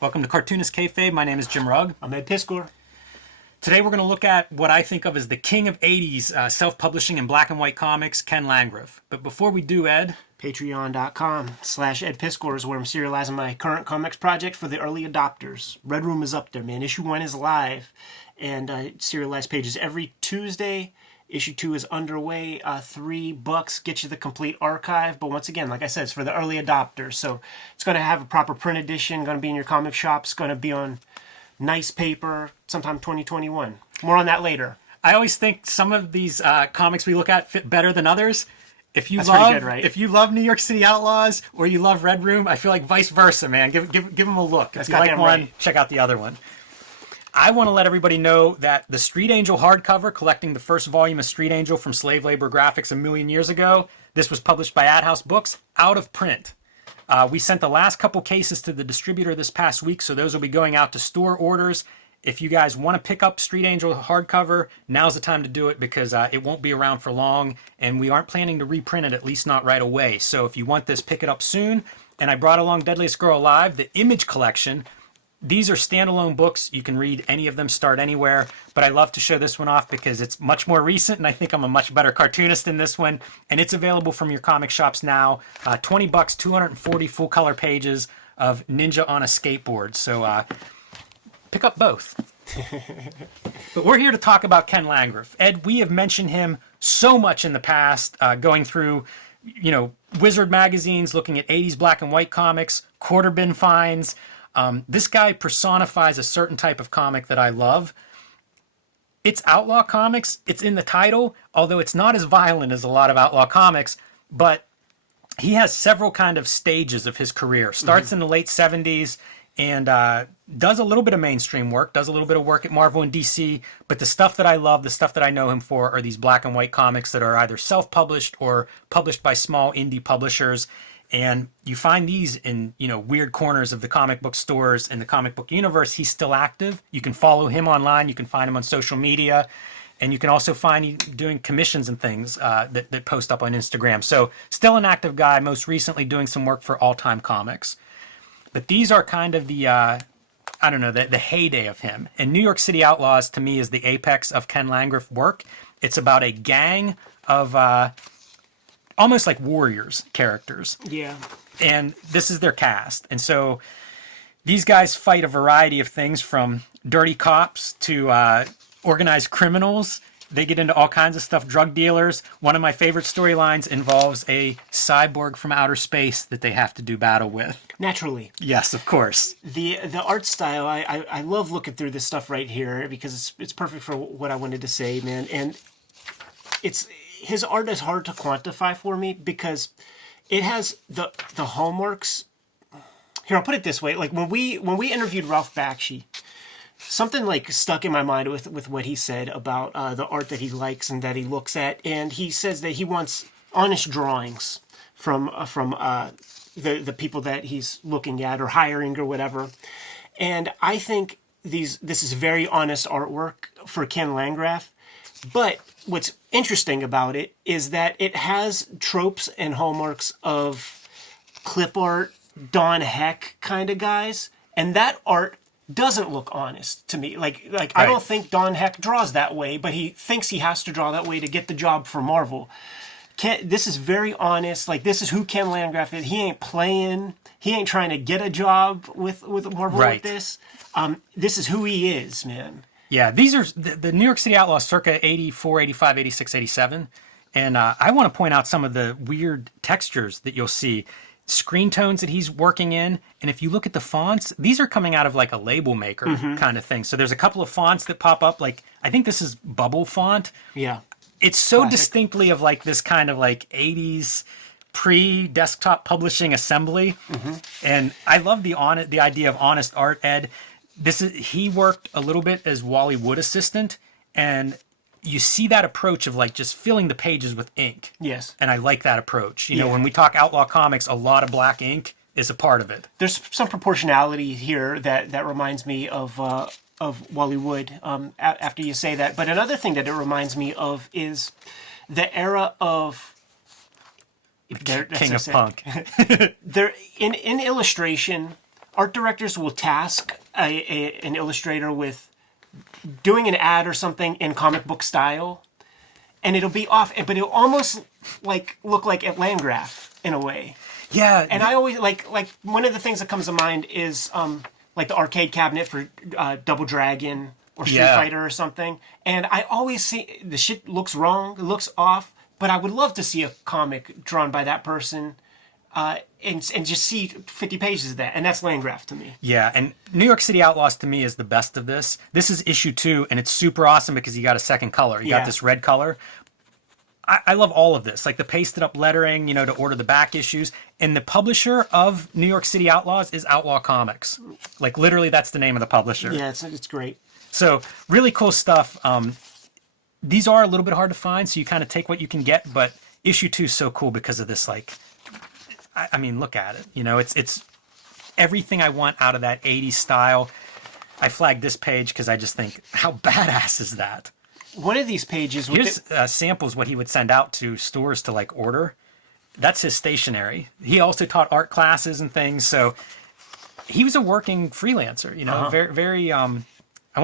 Welcome to Cartoonist Kayfabe. My name is Jim Rugg. I'm Ed Piscor. Today we're going to look at what I think of as the king of 80s self-publishing in black and white comics, Ken Landgraf. But before we do, Ed... Patreon.com/Ed Piscor is where I'm serializing my current comics project for the early adopters. Red Room is up there, man. Issue 1 is live, and serialized pages every Tuesday. Issue 2 is underway. $3 gets you the complete archive. But once again, like I said, it's for the early adopters. So it's going to have a proper print edition, going to be in your comic shops, going to be on nice paper sometime 2021. More on that later. I always think some of these comics we look at fit better than others. If you That's love, pretty good, right? If you love New York City Outlaws or you love Red Room, I feel like vice versa, man. Give them a look. That's if you like one, right. check out the other one. I want to let everybody know that the Street Angel hardcover, collecting the first volume of Street Angel from Slave Labor Graphics a million years ago, this was published by Ad House Books, out of print. We sent the last couple cases to the distributor this past week, so those will be going out to store orders. If you guys want to pick up Street Angel hardcover, now's the time to do it because it won't be around for long, and we aren't planning to reprint it, at least not right away. So if you want this, pick it up soon. And I brought along Deadliest Girl Alive, the Image Collection. These are standalone books. You can read any of them, start anywhere. But I love to show this one off because it's much more recent, and I think I'm a much better cartoonist in this one. And it's available from your comic shops now. $20, 240 full-color pages of Ninja on a skateboard. So pick up both. But we're here to talk about Ken Landgraf. Ed, we have mentioned him so much in the past, going through, Wizard magazines, looking at 80s black and white comics, quarter bin finds. This guy personifies a certain type of comic that I love. It's outlaw comics. It's in the title, although it's not as violent as a lot of outlaw comics. But he has several kind of stages of his career. Starts in the late 70s and does a little bit of mainstream work, does a little bit of work at Marvel and DC. But the stuff that I love, the stuff that I know him for, are these black and white comics that are either self-published or published by small indie publishers. And you find these in, weird corners of the comic book stores in the comic book universe. He's still active. You can follow him online. You can find him on social media. And you can also find him doing commissions and things that post up on Instagram. So still an active guy, most recently doing some work for All Time Comics. But these are kind of the, the heyday of him. And New York City Outlaws, to me, is the apex of Ken Landgraf work. It's about a gang of... almost like warriors characters. Yeah. And this is their cast. And so these guys fight a variety of things from dirty cops to organized criminals. They get into all kinds of stuff, drug dealers. One of my favorite storylines involves a cyborg from outer space that they have to do battle with. Naturally. Yes, of course. The art style, I love looking through this stuff right here because it's perfect for what I wanted to say, man. And his art is hard to quantify for me because it has the hallmarks. Here, I'll put it this way: like when we interviewed Ralph Bakshi, something like stuck in my mind with what he said about the art that he likes and that he looks at, and he says that he wants honest drawings from the people that he's looking at or hiring or whatever. And I think this is very honest artwork for Ken Landgraf. But what's interesting about it is that it has tropes and hallmarks of clip art, Don Heck kind of guys, and that art doesn't look honest to me. Like right. I don't think Don Heck draws that way, but he thinks he has to draw that way to get the job for Marvel. This is very honest. Like, this is who Ken Landgraf is. He ain't playing. He ain't trying to get a job with Marvel with this. This is who he is, man. Yeah, these are the New York City Outlaws circa 84, 85, 86, 87. And I want to point out some of the weird textures that you'll see. Screen tones that he's working in. And if you look at the fonts, these are coming out of like a label maker kind of thing. So there's a couple of fonts that pop up. Like, I think this is Bubble font. Yeah. It's so classic. Distinctly of like this kind of like 80s pre-desktop publishing assembly. And I love the idea of honest art, Ed. He worked a little bit as Wally Wood assistant, and you see that approach of like just filling the pages with ink. Yes. And I like that approach. When we talk outlaw comics, a lot of black ink is a part of it. There's some proportionality here that reminds me of Wally Wood after you say that. But another thing that it reminds me of is the era of King of Punk. There in illustration, art directors will task an illustrator with doing an ad or something in comic book style, and it'll be off, but it'll almost look like at Landgraf in a way. Yeah, and I always like one of the things that comes to mind is like the arcade cabinet for Double Dragon or Street Fighter or something. And I always see the shit looks wrong, it looks off, but I would love to see a comic drawn by that person and just see 50 pages of that. And that's Landgraf to me. Yeah, and New York City Outlaws to me is the best of this. This is issue 2, and it's super awesome because you got a second color. You got this red color. I love all of this, like the pasted up lettering, to order the back issues. And the publisher of New York City Outlaws is Outlaw Comics. Like literally that's the name of the publisher. Yeah, it's great. So really cool stuff. These are a little bit hard to find, so you kind of take what you can get, but issue 2 is so cool because of this, I mean, look at it. It's everything I want out of that 80s style. I flagged this page because I just think, how badass is that? One of these pages... Here's samples what he would send out to stores to order. That's his stationery. He also taught art classes and things, so he was a working freelancer, very, very, I want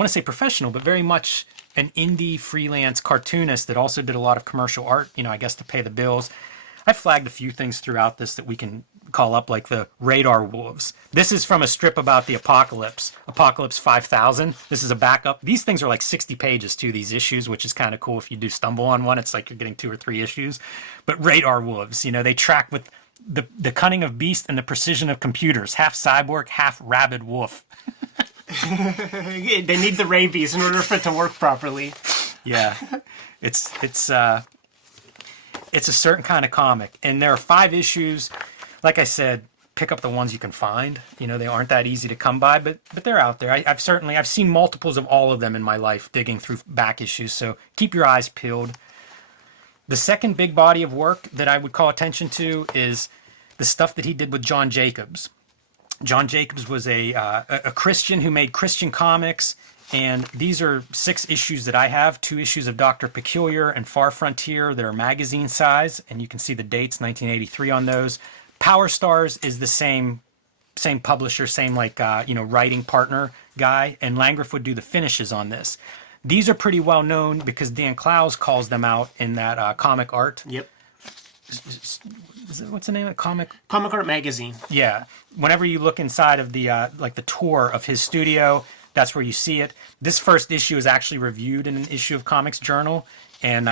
to say professional, but very much an indie freelance cartoonist that also did a lot of commercial art, I guess to pay the bills. I flagged a few things throughout this that we can call up, like the Radar Wolves. This is from a strip about the Apocalypse 5000. This is a backup. These things are like 60 pages too, these issues, which is kind of cool. If you do stumble on one, it's like you're getting 2 or 3 issues. But Radar Wolves, they track with the cunning of beast and the precision of computers. Half cyborg, half rabid wolf. They need the rabies in order for it to work properly. Yeah, it's a certain kind of comic, and there are 5 issues. Like I said, pick up the ones you can find. They aren't that easy to come by, but they're out there. I've seen multiples of all of them in my life, digging through back issues. So keep your eyes peeled. The second big body of work that I would call attention to is the stuff that he did with John Jacobs. John Jacobs was a Christian who made Christian comics. And these are 6 issues that I have, 2 issues of Dr. Peculiar and Far Frontier that are magazine size, and you can see the dates, 1983 on those. Power Stars is the same publisher, same writing partner guy, and Landgraf would do the finishes on this. These are pretty well known because Dan Clowes calls them out in that Comic Art. Yep. What's the name of it? Comic Art Magazine. Yeah. Whenever you look inside of the the tour of his studio, that's where you see it. This first issue is actually reviewed in an issue of Comics Journal, and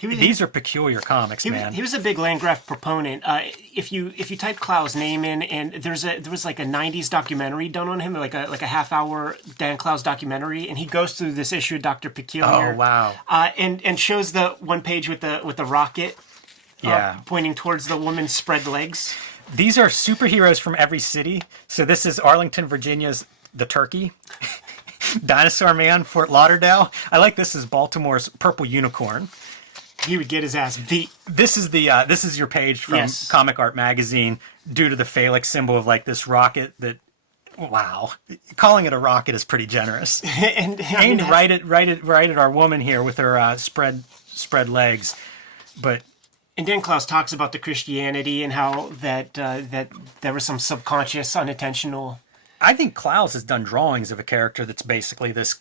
these are peculiar comics, man. He was a big Landgraf proponent. If you type Clowes' name in, and there was like a '90s documentary done on him, like a half-hour Dan Clowes documentary, and he goes through this issue of Dr. Peculiar. Oh wow! And shows the one page with the rocket, pointing towards the woman's spread legs. These are superheroes from every city. So this is Arlington, Virginia's The Turkey. Dinosaur Man, Fort Lauderdale. I like this as Baltimore's Purple Unicorn. He would get his ass beat. This is your page from Comic Art Magazine due to the phallic symbol of this rocket that, wow, calling it a rocket is pretty generous. and right at our woman here with her spread legs, but. And Dan Clowes talks about the Christianity and how that there was some subconscious, unintentional. I think Clowes has done drawings of a character that's basically this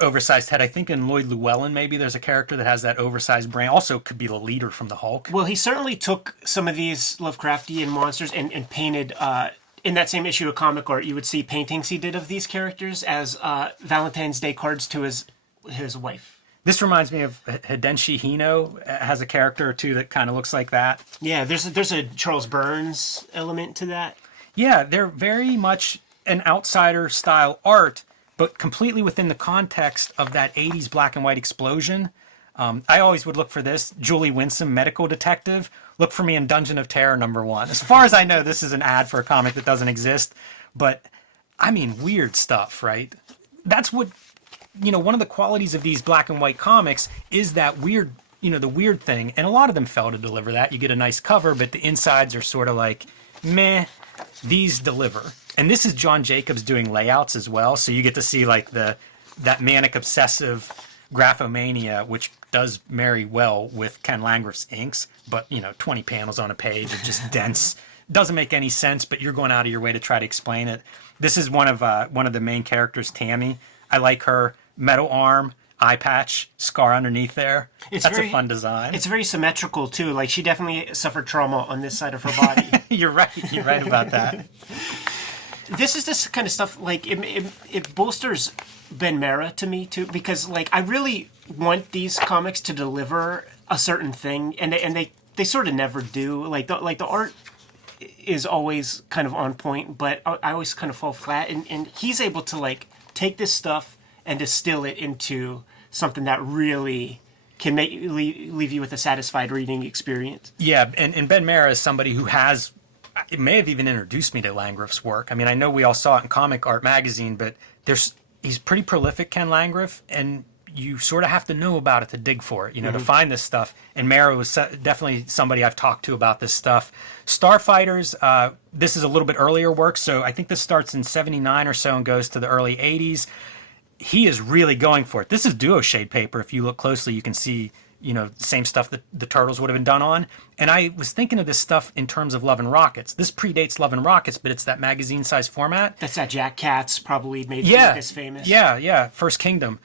oversized head. I think in Lloyd Llewellyn, maybe there's a character that has that oversized brain. Also could be the leader from the Hulk. Well, he certainly took some of these Lovecraftian monsters and painted, in that same issue of Comic Art, you would see paintings he did of these characters as Valentine's Day cards to his wife. This reminds me of Hidenshi Hino. Has a character or two that kind of looks like that. Yeah, there's a Charles Burns element to that. Yeah, they're very much an outsider style art, but completely within the context of that 80s black and white explosion. I always would look for this. Julie Winsome, medical detective. Look for me in Dungeon of Terror #1. As far as I know, this is an ad for a comic that doesn't exist. But, I mean, weird stuff, right? That's what, one of the qualities of these black and white comics is that weird, the weird thing. And a lot of them fail to deliver that. You get a nice cover, but the insides are sort of like, meh. These deliver. And this is John Jacobs doing layouts as well. So you get to see that manic obsessive graphomania, which does marry well with Ken Landgraf's inks, but 20 panels on a page of just dense doesn't make any sense, but you're going out of your way to try to explain it. This is one of the main characters, Tammy. I like her. Metal arm, eye patch, scar underneath there. That's a fun design. It's very symmetrical too. Like, she definitely suffered trauma on this side of her body. You're right. You're right about that. This kind of stuff, like, it bolsters Ben Mara to me too, because, like, I really want these comics to deliver a certain thing, and they sort of never do. Like the art is always kind of on point, but I always kind of fall flat. And he's able to, like, take this stuff and distill it into something that really can leave you with a satisfied reading experience. Yeah, and Ben Mara is somebody who has, it may have even introduced me to Landgraf's work. I mean, I know we all saw it in Comic Art Magazine, but he's pretty prolific, Ken Landgraf, and you sort of have to know about it to dig for it, to find this stuff. And Mara was definitely somebody I've talked to about this stuff. Starfighters, this is a little bit earlier work, so I think this starts in 79 or so and goes to the early 80s. He is really going for it. This is duo shade paper. If you look closely, you can see, same stuff that the Turtles would have been done on. And I was thinking of this stuff in terms of Love and Rockets. This predates Love and Rockets, but it's that magazine-size format. That's that Jack Katz probably made this famous. Yeah, First Kingdom.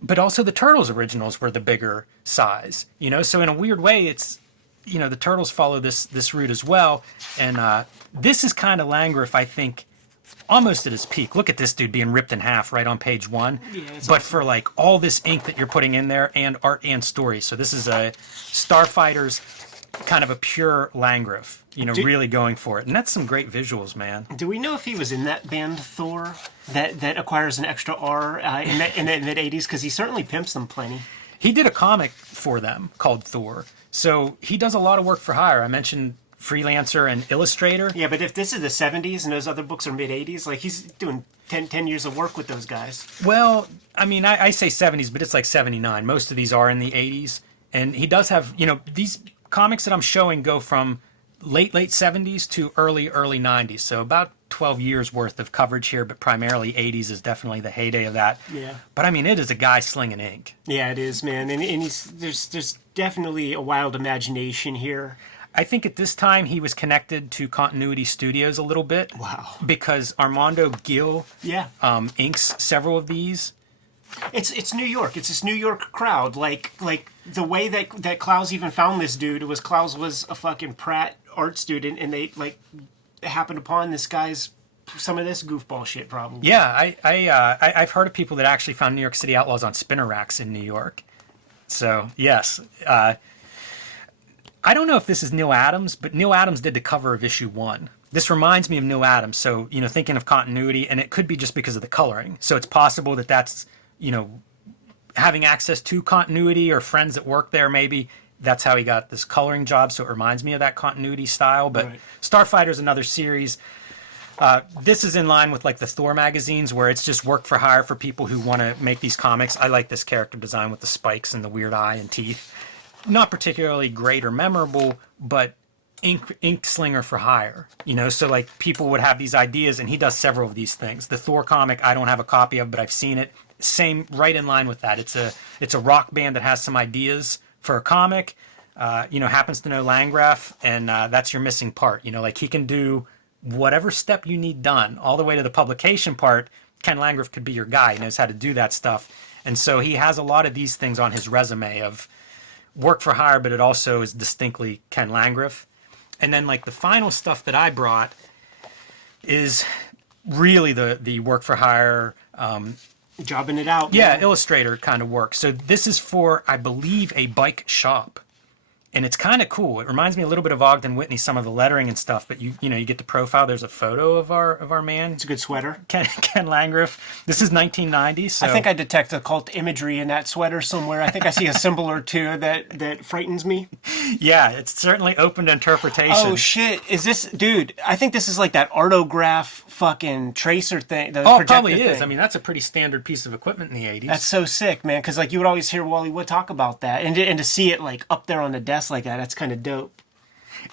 But also the Turtles originals were the bigger size, So in a weird way, it's, the Turtles follow this route as well. And this is kind of Landgraf, I think, almost at his peak. Look at this dude being ripped in half right on page 1. Yeah, but awesome. For like all this ink that you're putting in there and art and story. So this is a Starfighters, kind of a pure Landgraf, really going for it. And that's some great visuals, man. Do we know if he was in that band Thor that acquires an extra R in the mid-80s? Because he certainly pimps them plenty. He did a comic for them called Thor. So he does a lot of work for hire. I mentioned freelancer and illustrator. Yeah, but if this is the 70s and those other books are mid-80s, like, he's doing 10 years of work with those guys. Well, I mean, I say 70s, but it's like 79. Most of these are in the 80s. And he does have, these comics that I'm showing go from late 70s to early 90s. So about 12 years worth of coverage here, but primarily 80s is definitely the heyday of that. Yeah. But I mean, it is a guy slinging ink. Yeah, it is, man. And there's definitely a wild imagination here. I think at this time he was connected to Continuity Studios a little bit. Wow. Because Armando Gil inks several of these. It's New York. It's this New York crowd. Like the way that Klaus even found this dude was Klaus was a fucking Pratt art student, and they happened upon this guy's some of this goofball shit probably. Yeah, I've heard of people that actually found New York City Outlaws on spinner racks in New York. So yes. I don't know if this is Neil Adams, but Neil Adams did the cover of issue 1. This reminds me of Neil Adams, so, thinking of continuity, and it could be just because of the coloring. So it's possible that that's, having access to continuity or friends that work there, maybe that's how he got this coloring job, so it reminds me of that continuity style. But right. Starfighter is another series. This is in line with, like, the Thor magazines, where it's just work for hire for people who want to make these comics. I like this character design with the spikes and the weird eye and teeth. Not particularly great or memorable, but ink slinger for hire, so like people would have these ideas, and he does several of these things. The Thor comic I don't have a copy of, but I've seen it. Same, right in line with that. It's a rock band that has some ideas for a comic, happens to know Landgraf, and that's your missing part. Like, he can do whatever step you need done all the way to the publication part. Ken Landgraf could be your guy. He knows how to do that stuff, and so he has a lot of these things on his resume of work for hire, but it also is distinctly Ken Landgraf. And then, like, the final stuff that I brought is really the work for hire, jobbing it out. Yeah, man. Illustrator kind of work. So this is for, I believe, a bike shop. And it's kind of cool. It reminds me a little bit of Ogden Whitney, some of the lettering and stuff. But you get the profile. There's a photo of our man. It's a good sweater. Ken Landgraf. This is 1990. So. I think I detect occult imagery in that sweater somewhere. I think I see a symbol or two that frightens me. Yeah, it's certainly open to interpretation. Oh shit! Is this, dude? I think this is like that Artograph fucking tracer thing. Oh, it probably is. Thing. I mean, that's a pretty standard piece of equipment in the 80s. That's so sick, man. Because like you would always hear Wally Wood talk about that, and to see it like up there on the desk like that, that's kind of dope.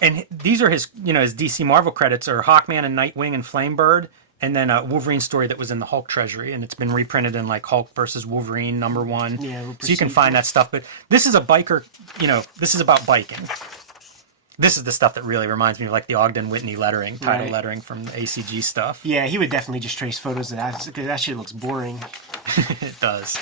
And these are his, his DC Marvel credits are Hawkman and Nightwing and Flamebird, and then a Wolverine story that was in the Hulk Treasury, and it's been reprinted in like Hulk versus Wolverine #1. Yeah, so you can find that stuff. But this is a biker, this is about biking. This is the stuff that really reminds me of like the Ogden Whitney lettering, title Right. lettering from the ACG stuff. Yeah, he would definitely just trace photos of that, because that shit looks boring. It does.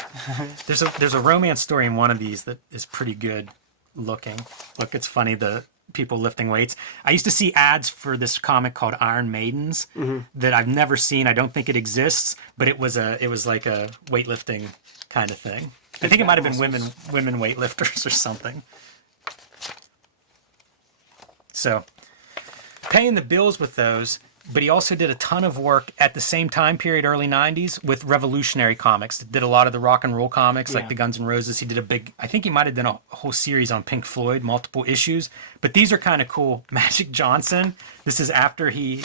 There's a romance story in one of these that is pretty good looking. Look, it's funny, the people lifting weights. I used to see ads for this comic called Iron Maidens that I've never seen. I don't think it exists, but it was like a weightlifting kind of thing. I think it might have been women weightlifters or something. So, paying the bills with those, but he also did a ton of work at the same time period, early 90s, with revolutionary comics. Did a lot of the rock and roll comics, like the Guns N' Roses. He did I think he might have done a whole series on Pink Floyd, multiple issues. But these are kind of cool. Magic Johnson, this is after he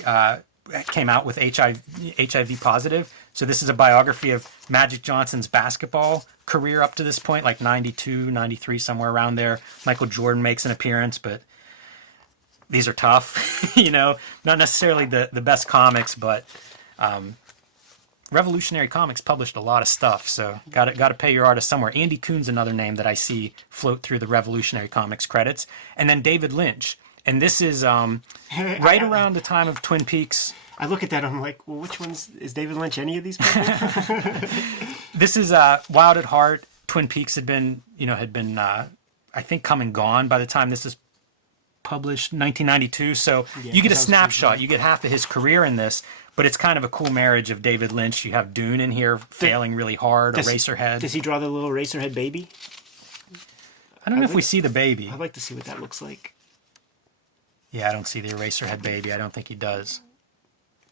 came out with HIV positive. So this is a biography of Magic Johnson's basketball career up to this point, like 92, 93, somewhere around there. Michael Jordan makes an appearance, but these are tough, not necessarily the best comics, but Revolutionary Comics published a lot of stuff, so got to pay your artist somewhere. Andy Kuhn's another name that I see float through the Revolutionary Comics credits, and then David Lynch. And this is right around the time of Twin Peaks. I look at that, I'm like, well, which one's is David Lynch? Any of these people? This is Wild at Heart. Twin Peaks had been I think come and gone by the time this is published, 1992. So you get a snapshot. You get half of his career in this, but it's kind of a cool marriage of David Lynch. You have Dune in here failing really hard, Eraserhead. Does he draw the little Eraserhead baby? I don't know if we see the baby. I'd like to see what that looks like. Yeah, I don't see the Eraserhead baby. I don't think he does.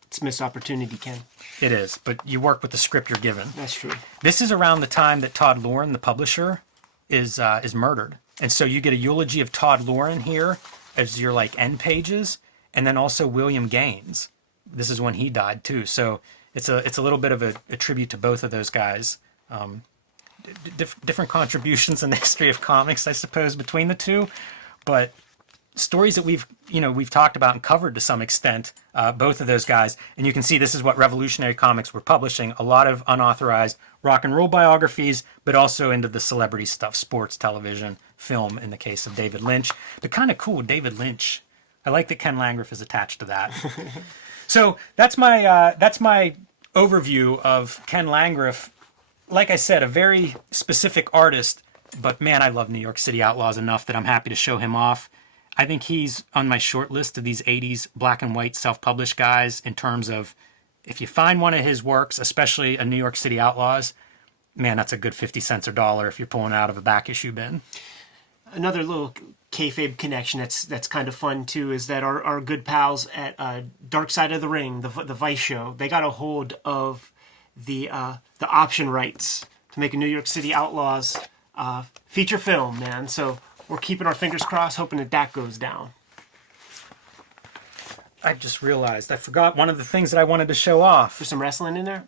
It's missed opportunity, Ken. It is, but you work with the script you're given. That's true. This is around the time that Todd Loren, the publisher, is murdered. And so you get a eulogy of Todd Loren here as your like end pages, and then also William Gaines. This is when he died too. So it's a little bit of a tribute to both of those guys. Different contributions in the history of comics, I suppose, between the two, but stories that we've talked about and covered to some extent, both of those guys. And you can see this is what Revolutionary Comics were publishing, a lot of unauthorized rock and roll biographies, but also into the celebrity stuff, sports, television, film, in the case of David Lynch. But kind of cool, David Lynch. I like that Ken Landgraf is attached to that. So that's my overview of Ken Landgraf. Like I said, a very specific artist, but man, I love New York City Outlaws enough that I'm happy to show him off. I think he's on my short list of these 80s black and white self-published guys in terms of if you find one of his works, especially a New York City Outlaws, man, that's a good 50 cents or dollar if you're pulling it out of a back issue bin. Another little kayfabe connection that's kind of fun too is that our good pals at Dark Side of the Ring, the Vice show, they got a hold of the option rights to make a New York City Outlaws feature film, man. So we're keeping our fingers crossed, hoping that goes down. I just realized I forgot one of the things that I wanted to show off. There's some wrestling in there?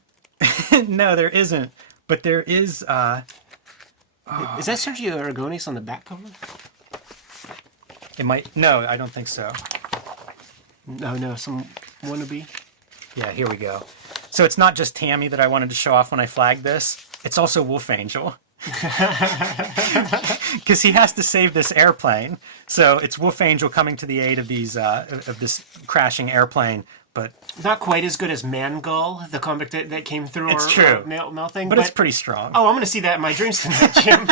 No, there isn't. But there is... Is that Sergio Aragonis on the back cover? It might... No, I don't think so. No, some wannabe. Yeah, here we go. So it's not just Tammy that I wanted to show off when I flagged this. It's also Wolf Angel. Because he has to save this airplane, so it's Wolf Angel coming to the aid of these of this crashing airplane, but not quite as good as Mangull, the comic that came through our mail thing. But it's pretty strong. Oh, I'm going to see that in my dreams tonight, Jim.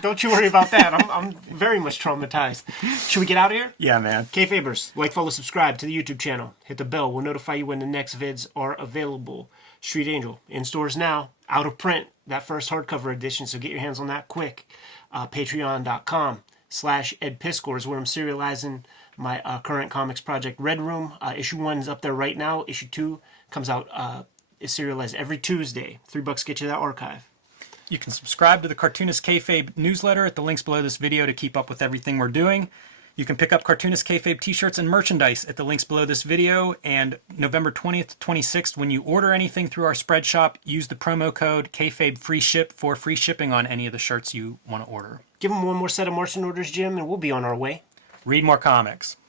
Don't you worry about that. I'm very much traumatized. Should we get out of here? Yeah, man. Kayfabers, like, follow, subscribe to the YouTube channel. Hit the bell. We'll notify you when the next vids are available. Street Angel in stores now, out of print. That first hardcover edition, so get your hands on that quick. Patreon.com/Ed Piskor is where I'm serializing my current comics project, Red Room. Issue 1 is up there right now. Issue 2 comes out, is serialized every Tuesday. $3 get you that archive. You can subscribe to the Cartoonist Kayfabe newsletter at the links below this video to keep up with everything we're doing. You can pick up Cartoonist Kayfabe t-shirts and merchandise at the links below this video. And November 20th to 26th, when you order anything through our spread shop, use the promo code Kayfabe free ship for free shipping on any of the shirts you want to order. Give them one more set of Martian orders, Jim, and we'll be on our way. Read more comics.